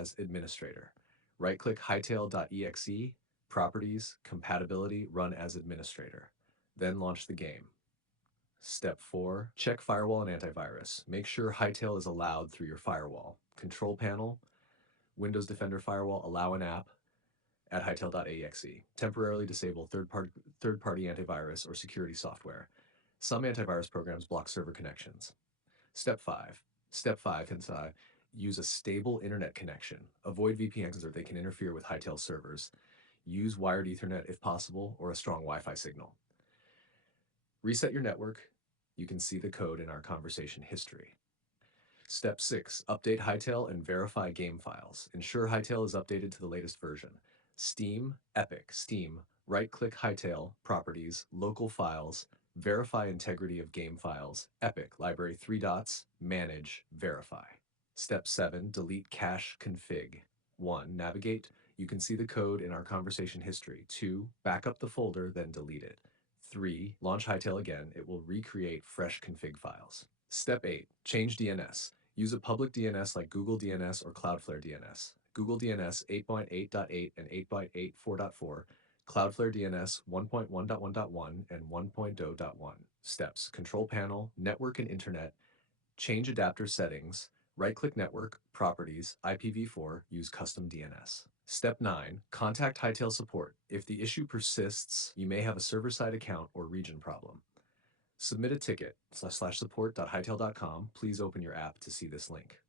as administrator. Right-click Hytale.exe, properties, compatibility, run as administrator. Then launch the game. Step 4, check firewall and antivirus. Make sure Hytale is allowed through your firewall. Control panel, Windows Defender Firewall, allow an app at Hytale.exe. Temporarily disable third-party antivirus or security software. Some antivirus programs block server connections. Step 5. Step 5 is use a stable internet connection. Avoid VPNs or they can interfere with Hytale servers. Use wired Ethernet if possible or a strong Wi-Fi signal. Reset your network. You can see the code in our conversation history. Step 6. Update Hytale and verify game files. Ensure Hytale is updated to the latest version. Steam, Epic, Steam. Right-click Hytale, Properties, Local Files, Verify integrity of game files. Epic, Library 3 dots, Manage, Verify. Step 7. Delete cache config. 1. Navigate. You can see the code in our conversation history. 2. Back up the folder, then delete it. 3. Launch Hytale again. It will recreate fresh config files. Step 8. Change DNS. Use a public DNS like Google DNS or Cloudflare DNS. Google DNS 8.8.8 and 8.8.4.4. Cloudflare DNS 1.1.1.1 and 1.0.1. Steps. Control panel, network and internet, change adapter settings, right-click network, properties, IPv4, use custom DNS. Step 9. Contact Hytale support. If the issue persists, you may have a server-side account or region problem. Submit a ticket /support.hytale.com. Please open your app to see this link.